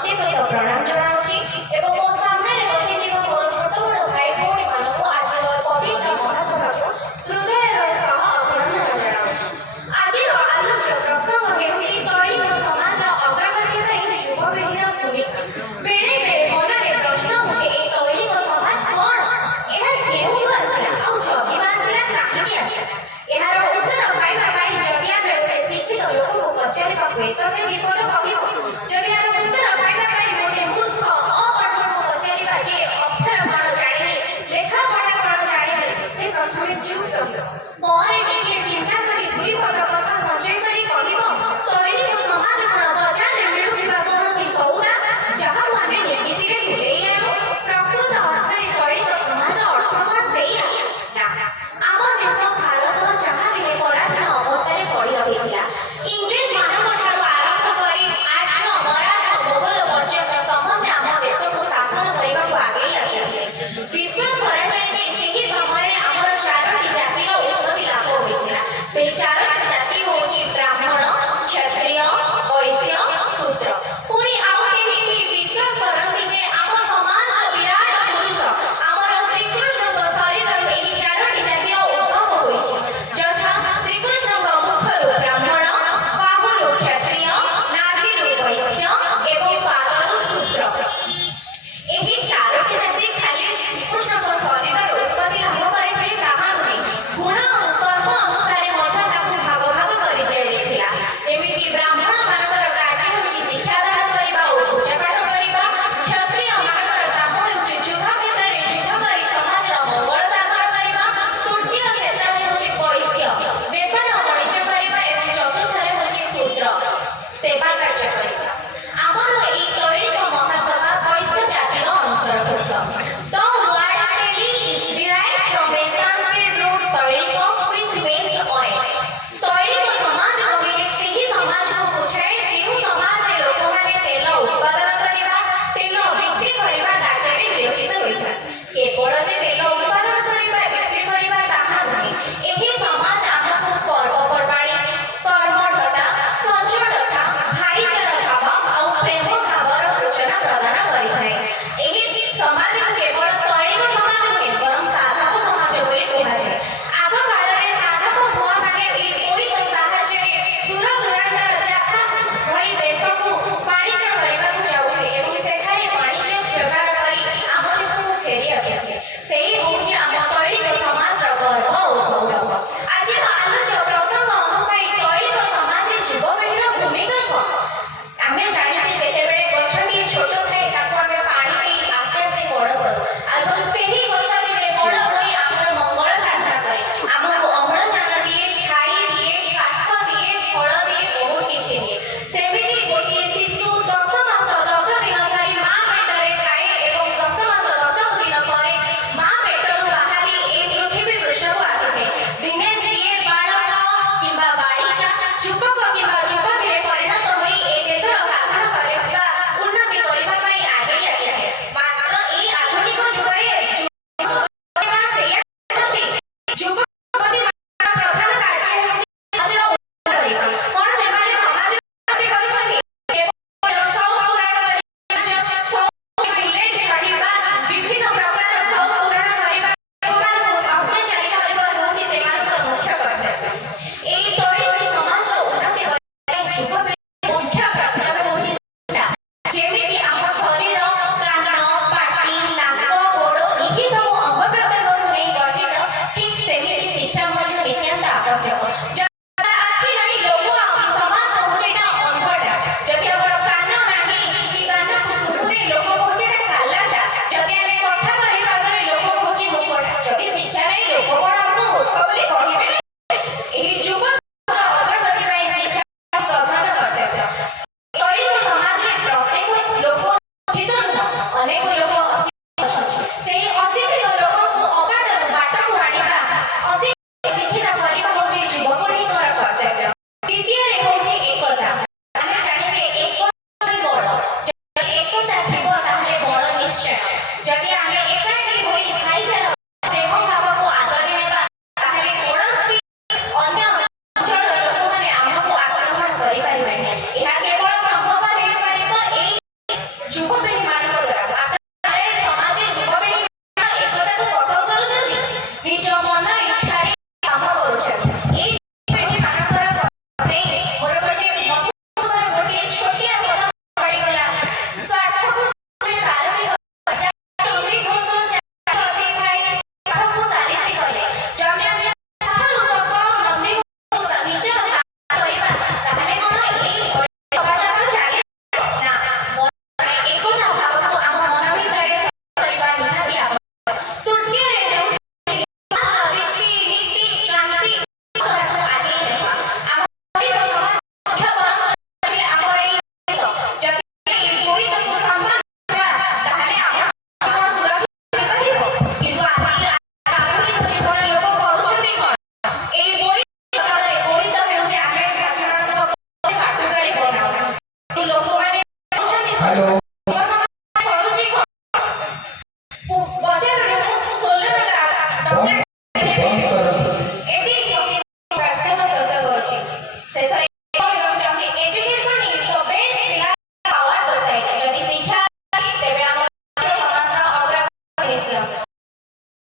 ଭକ୍ତିପୂତ ପ୍ରଣାମ ଜଣାଉଛି ଏବଂ ମୋ ସାମ୍ନାରେ ବସିଥିବା ମୋର ଛୋଟ ବଡ଼ ଭାଇ ଭଉଣୀମାନଙ୍କୁ ଆଜିର ପବିତ୍ର ମହାସଭାକୁ ହୃଦୟର ସହ ଅଭିନନ୍ଦନ ଜଣାଉଛି। ଆଜିର ଆଲୋଚ୍ୟ ପ୍ରସଙ୍ଗ ହେଉଛି ଦୈନିକ ସମାଜର ଅଗ୍ରଗତି ପାଇଁ ଯୁବପିଢ଼ିର ଭୂମିକା। ବେଳେ ବେଳେ ମନରେ ପ୍ରଶ୍ନ ଉଠେ, ଏ ଦୈନିକ ସମାଜ କ'ଣ? ଏହା କେଉଁଠୁ ଆସିଲା ଆଉ ଯଦିବା ଆସିଲା କାହିଁକି ଆସିଲା? ଏହାର ଉତ୍ତର ପାଇବା ପାଇଁ ଯଦି ଆମେ ଗୋଟେ ଶିକ୍ଷିତ ଲୋକକୁ ପଚାରିବା ହୁଏତ ସେ ବିପଦ କହିବ। ଯଦି ଏହାର ଉତ୍ତର ପାଇବା ପାଇଁ ଗୋଟେ ମୂର୍ଖ ଅପାଠକୁ ପଚାରିବା ଯେ ଅକ୍ଷର କ'ଣ ଜାଣିନି, ଲେଖାପଢ଼ା କ'ଣ ଜାଣିନି, ସେ ପ୍ରଥମେ ଚୁପ୍ ରହିବ। ପରେ ଟିକିଏ ଚିନ୍ତା କରି ଦୁଇ ପଦ କଥା ସଞ୍ଚୟ କରି କହିବ, ଦୈନିକ ସମାଜ କ'ଣ ବଜାରରେ ମିଳୁଥିବା କୌଣସି ସଉଦା ଯାହାକୁ ଆମେ ନୀତିରେ ଭୁଲେଇ ଆଣୁ? ପ୍ରକୃତ ଅର୍ଥରେ ଦୈନିକ ସମାଜ ଅର୍ଥ କ'ଣ ସେଇଆ? ନା, ଆମ ଦେଶ ଭାରତ ଯାହା ଦିନେ ପରାଧୀନ ଅବସ୍ଥାରେ ପଡ଼ି ରହିଥିଲା, ଇଂରେଜମାନଙ୍କ ଠାରୁ ଆରମ୍ଭ କରି ଆର୍ଯ୍ୟ ମରାଠା ମୋଗଲ ପର୍ଯ୍ୟନ୍ତ ସମସ୍ତେ ଆମ ଦେଶକୁ ଶାସନ କରିବାକୁ ଆଗେଇ ଆସିଥିଲେ। ବିଶ୍ୱାସ କରାଯାଏ ଯେ ସେହି ସମୟରେ ଆମର ଚାରୋଟି ଜାତିର ଉନ୍ନତି ଲାଭ ହୋଇଥିଲା। ସେହି ଚାରୋଟି ଜାତି ହେଉଛି ବ୍ରାହ୍ମଣ, କ୍ଷତ୍ରିୟ, ବୈଶ୍ୟ, ଶୂଦ୍ର। ପୁଣି ଆଉ କେହି କେହି ବିଶ୍ୱାସ କରନ୍ତି ଯେ ଆମ ସମାଜର ବିରାଟ ପୁରୁଷ ଆମର ଶ୍ରୀକୃଷ୍ଣଙ୍କ ଶରୀରରୁ ଏହି ଚାରୋଟି ଜାତିର ଉଦ୍ଭବ ହୋଇଛି, ଯଥା ଶ୍ରୀକୃଷ୍ଣଙ୍କ ମୁଖରୁ ବ୍ରାହ୍ମଣ, ବାହୁରୁ କ୍ଷତ୍ରିୟ, ନାଭିରୁ ବୈଶ୍ୟ ଏବଂ ପାଦରୁ ଶୂଦ୍ର। ଏହି ଚାରୋଟି ଜାତି ଖାଲି ଶ୍ରୀକୃଷ୍ଣଙ୍କ ଶରୀରର ଉତ୍ପତ୍ତି ଲାଭ କରିଥିଲେ ତାହା ନୁହେଁ, ଗୁଣ ଓ କର୍ମ ଅନୁସାରେ ମଧ୍ୟ ତାକୁ ଭାଗ ଭାଗ କରି ଦିଆଯାଇଥିଲା। ଯେମିତି ବ୍ରାହ୍ମଣମାନଙ୍କର କାର୍ଯ୍ୟ ହେଉଛି ଶିକ୍ଷାଦାନ କରିବା ଓ ପୂଜାପାଠ କରିବା, କ୍ଷତ୍ରିୟମାନଙ୍କର କାମ ହେଉଛି ଯୁଦ୍ଧ କ୍ଷେତ୍ରରେ ଯୁଦ୍ଧ କରି ସମାଜର ମଙ୍ଗଳ ସାଧନ କରିବା, ତୃତୀୟ କ୍ଷେତ୍ରରେ ହେଉଛି ବୈଶ୍ୟ, ବେପାର ବାଣିଜ୍ୟ କରିବା ଏବଂ ଚତୁର୍ଥରେ ହେଉଛି ଶୂଦ୍ର, ସେବା କାର୍ଯ୍ୟ କରିବା। ଆମର ଏହି ଦୈନିକ ମହାସଭା ବୈଶ୍ୟ ଜାତିର ଅନ୍ତର୍ଭୁକ୍ତ। The word teli is derived from a Sanskrit root ତୈଳିକ which means oil. ତୈଳିକ ସମାଜ କହିଲେ ସେହି ସମାଜକୁ ବୁଝାଏ ଯେଉଁ ସମାଜରେ ଲୋକମାନେ ତେଲ ଉତ୍ପାଦନ କରିବା, ତେଲ ବିକ୍ରି କରିବା କାର୍ଯ୍ୟରେ ନିୟୋଜିତ ହୋଇଥାନ୍ତି। କେବଳ ଯେ ତେଲ ଉତ୍ପାଦନ କରିବା ବିକ୍ରି କରିବା ତାହା ନୁହେଁ, ଏହି ସମାଜ ଆମକୁ ପର୍ବପର୍ବାଣି, କର୍ମଠତା, ସଚ୍ଚୋଟତା, ଭାଇ ଶେଷରେ